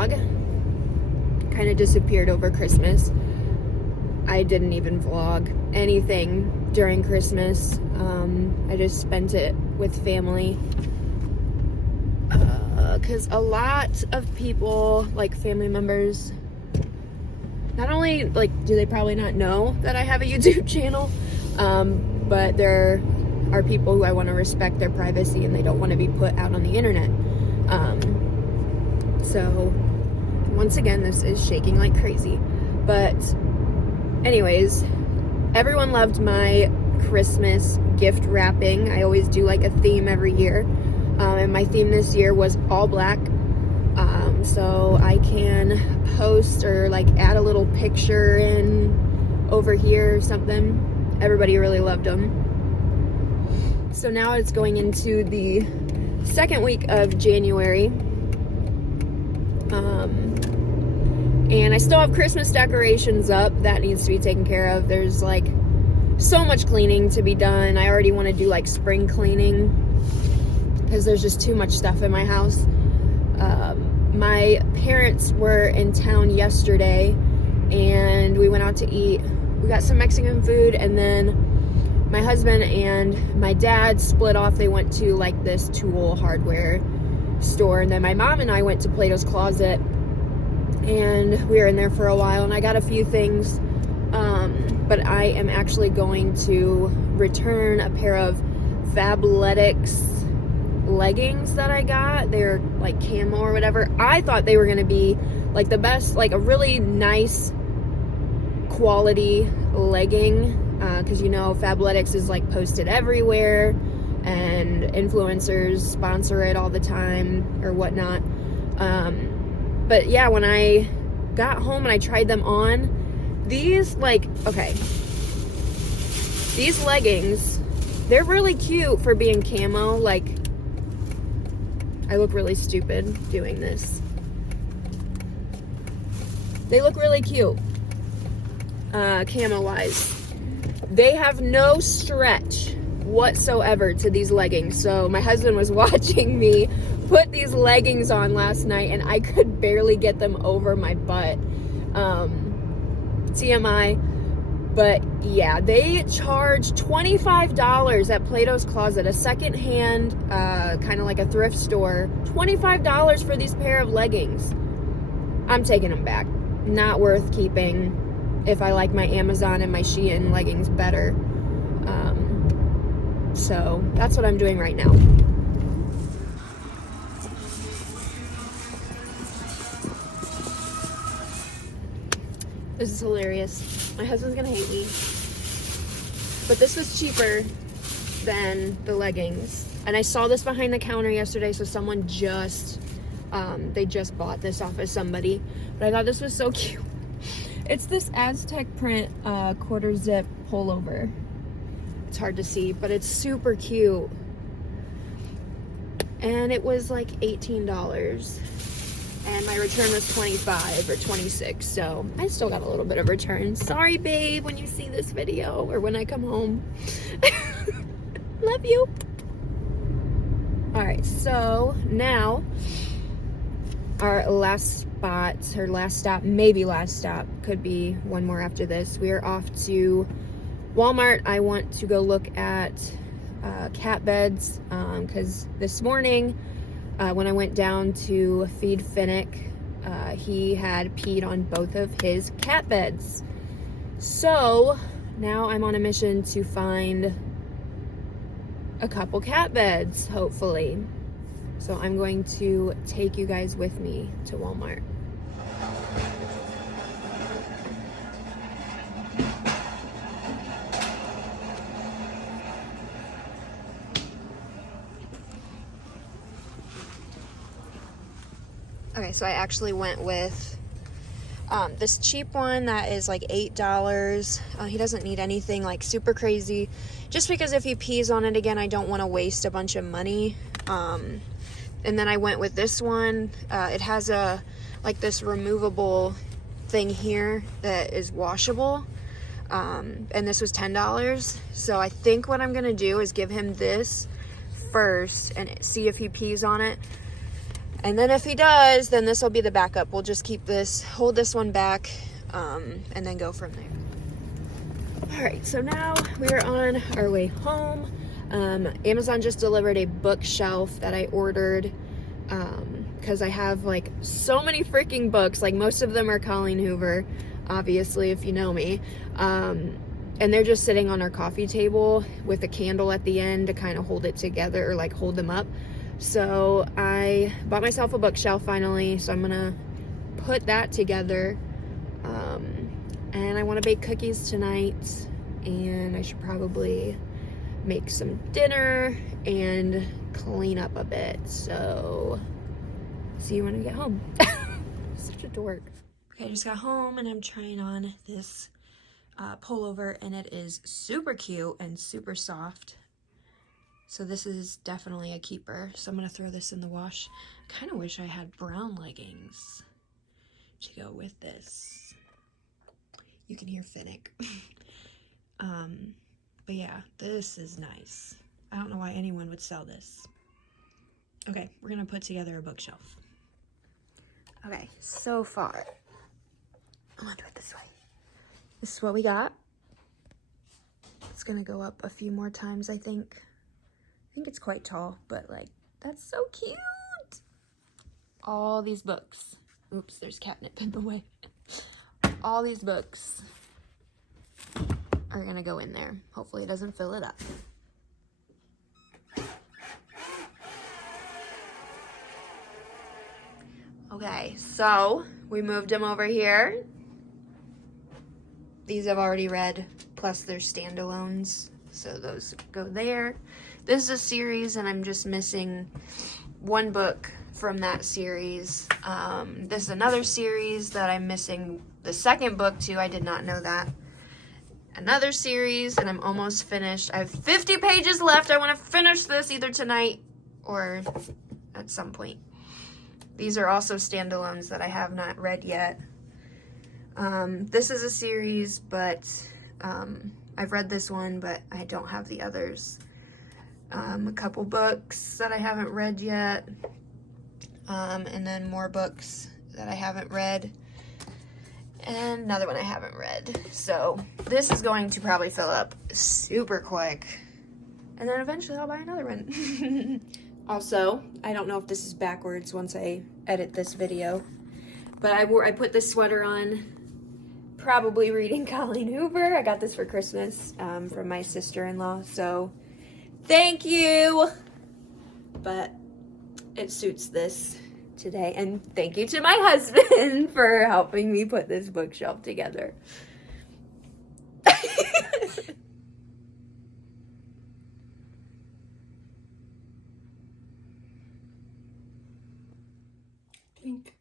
vlog. Kind of disappeared over Christmas. I didn't even vlog anything during Christmas. I just spent it with family. Because a lot of people, like family members, not only like do they probably not know that I have a YouTube channel, but there are people who I want to respect their privacy and they don't want to be put out on the internet. So once again, this is shaking like crazy. But anyways, everyone loved my Christmas gift wrapping. I always do like a theme every year. And my theme this year was all black. So I can post or like add a little picture in over here or something. Everybody really loved them. So now it's going into the second week of January. And I still have Christmas decorations up. That needs to be taken care of. There's like so much cleaning to be done. I already want to do like spring cleaning because there's just too much stuff in my house. My parents were in town yesterday and we went out to eat. We got some Mexican food, and then my husband and my dad split off. They went to like this tool hardware store, and then my mom and I went to Plato's Closet, and we were in there for a while, and I got a few things, but I am actually going to return a pair of Fabletics leggings that I got. They're like camo or whatever. I thought they were going to be like the best, like a really nice quality legging, because you know Fabletics is like posted everywhere and influencers sponsor it all the time or whatnot. But yeah, when I got home and I tried them on, these these leggings, they're really cute for being camo. Like, I look really stupid doing this. They look really cute, camo wise. They have no stretch whatsoever to these leggings. So my husband was watching me put these leggings on last night and I could barely get them over my butt. TMI. But yeah, they charge $25 at Plato's Closet, a secondhand, kind of like a thrift store. $25 for these pair of leggings. I'm taking them back. Not worth keeping if I like my Amazon and my Shein leggings better. So that's what I'm doing right now. This is hilarious. My husband's gonna hate me. But this was cheaper than the leggings. And I saw this behind the counter yesterday, so someone they just bought this off of somebody. But I thought this was so cute. It's this Aztec print quarter zip pullover. It's hard to see, but it's super cute. And it was like $18. And my return was $25 or $26, so I still got a little bit of return. Sorry, babe, when you see this video or when I come home. Love you. All right, so now our last spot, or last stop, maybe last stop, could be one more after this. We are off to Walmart. I want to go look at cat beds, because this morning, when I went down to feed Finnick, he had peed on both of his cat beds. So now I'm on a mission to find a couple cat beds, hopefully. So I'm going to take you guys with me to Walmart. Okay, so I actually went with this cheap one that is like $8. He doesn't need anything like super crazy, just because if he pees on it again, I don't want to waste a bunch of money. And then I went with this one. It has a like this removable thing here that is washable, and this was $10. So I think what I'm gonna do is give him this first and see if he pees on it. And then if he does, then this will be the backup. We'll just keep this, hold this one back, and then go from there. All right, so now we're on our way home. Amazon just delivered a bookshelf that I ordered, because I have like so many freaking books. Like most of them are Colleen Hoover, obviously, if you know me. And they're just sitting on our coffee table with a candle at the end to kind of hold it together, or like hold them up. So I bought myself a bookshelf finally, so I'm gonna put that together. And I want to bake cookies tonight, and I should probably make some dinner and clean up a bit. So see you when I get home. Such a dork. Okay, I just got home and I'm trying on this pullover, and it is super cute and super soft. So this is definitely a keeper. So I'm gonna throw this in the wash. Kind of wish I had brown leggings to go with this. You can hear Finnick. But yeah, this is nice. I don't know why anyone would sell this. Okay, we're gonna put together a bookshelf. Okay, so far, I'm gonna do it this way. This is what we got. It's gonna go up a few more times, I think. I think it's quite tall, but like, that's so cute. All these books. Oops, there's catnip in the way. All these books are gonna go in there. Hopefully it doesn't fill it up. Okay, so we moved them over here. These I've already read, plus they're standalones, so those go there. This is a series, and I'm just missing one book from that series. This is another series that I'm missing the second book to. I did not know that. Another series, and I'm almost finished. I have 50 pages left. I want to finish this either tonight or at some point. These are also standalones that I have not read yet. This is a series, but I've read this one, but I don't have the others. A couple books that I haven't read yet, and then more books that I haven't read, and another one I haven't read. So this is going to probably fill up super quick, and then eventually I'll buy another one. Also, I don't know if this is backwards once I edit this video, but I put this sweater on, probably reading Colleen Hoover. I got this for Christmas from my sister-in-law, so thank you. But it suits this today, and thank you to my husband for helping me put this bookshelf together. Blink.